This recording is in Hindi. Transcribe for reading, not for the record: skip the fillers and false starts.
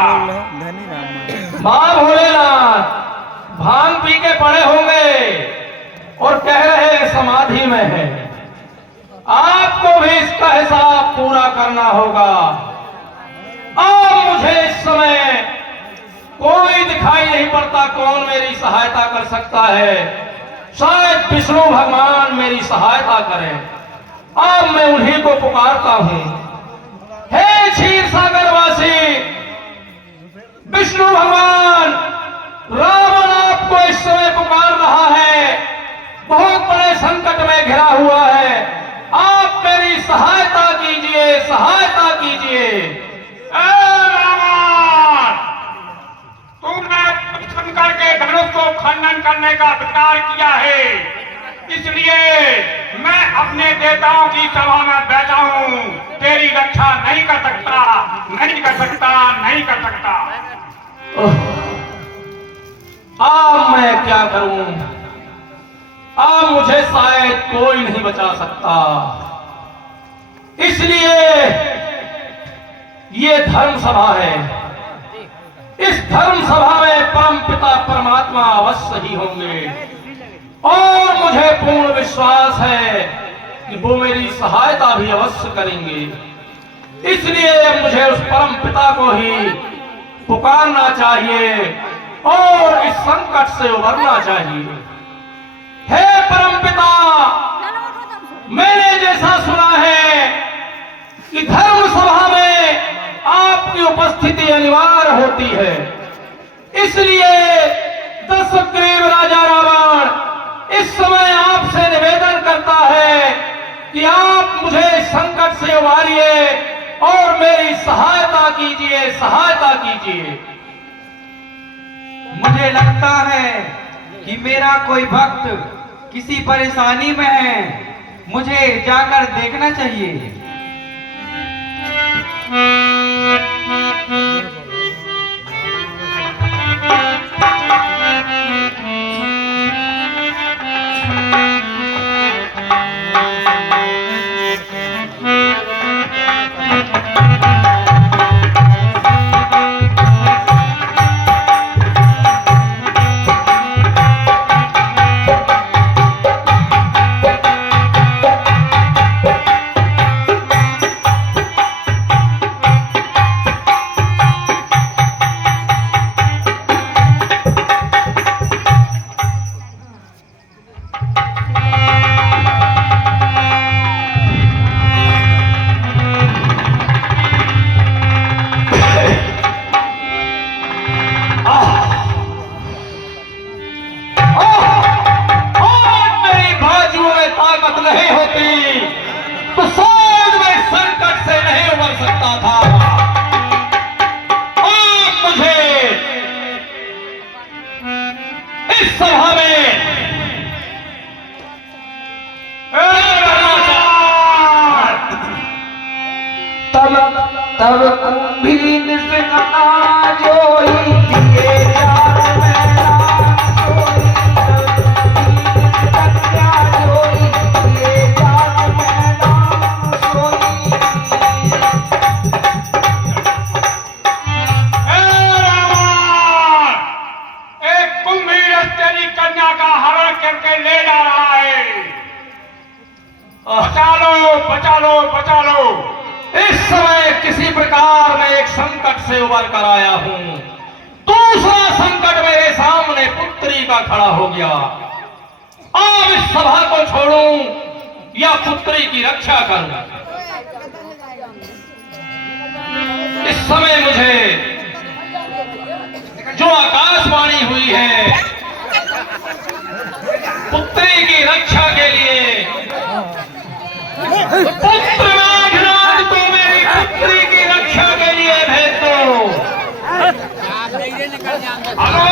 सकता। मां भोलेनाथ भांग पी के पड़े होंगे और कह रहे हैं समाधि में है। आपको भी इसका हिसाब पूरा करना होगा। अब मुझे इस समय कोई दिखाई नहीं पड़ता कौन मेरी सहायता कर सकता है। शायद विष्णु भगवान मेरी सहायता करें। अब मैं उन्हीं को पुकारता हूं। हे क्षीर सागर वासी विष्णु भगवान, रावण आपको इस समय पुकार रहा है। बहुत बड़े संकट में घिरा हुआ है। आप मेरी सहायता कीजिए, सहायता कीजिए। तुमने शंकर के धनुष को खंडन करने का विचार किया है, इसलिए मैं अपने देवताओं की सभा में बैठा हूँ। तेरी रक्षा नहीं कर सकता, नहीं कर सकता, नहीं कर सकता। अब मैं क्या करूं? अब मुझे शायद कोई नहीं बचा सकता। इसलिए ये धर्म सभा है। इस धर्म सभा में परम पिता परमात्मा अवश्य ही होंगे और मुझे पूर्ण विश्वास है कि वो मेरी सहायता भी अवश्य करेंगे। इसलिए मुझे उस परम पिता को ही पुकारना चाहिए और इस संकट से उबरना चाहिए। हे परम पिता, मैंने जैसा सुना है कि धर्म सभा में आपकी उपस्थिति अनिवार्य होती है, इसलिए दशग्रीव राजा रावण इस समय आपसे निवेदन करता है कि आप मुझे इस संकट से उबारिए और मेरी सहायता कीजिए, सहायता कीजिए। मुझे लगता है कि मेरा कोई भक्त किसी परेशानी में है। मुझे जाकर देखना चाहिए। तब कुंभीन से कथा जोई दिए जान मैदान सोई। तब कन्या जोई दिए जान मैदान सोई। एक कुंभीर तेरी कन्या का हरण करके ले जा रहा है। बचा लो, बचा लो, बचा लो। इस समय किसी प्रकार मैं एक संकट से उबर कर आया हूं। दूसरा संकट मेरे सामने पुत्री का खड़ा हो गया। अब इस सभा को छोड़ूं या पुत्री की रक्षा करूं? इस समय मुझे जो आकाशवाणी हुई है पुत्री की रक्षा के लिए, पुत्र मेघनाद को मेरी पुत्री की रक्षा के लिए भेज दो। हेलो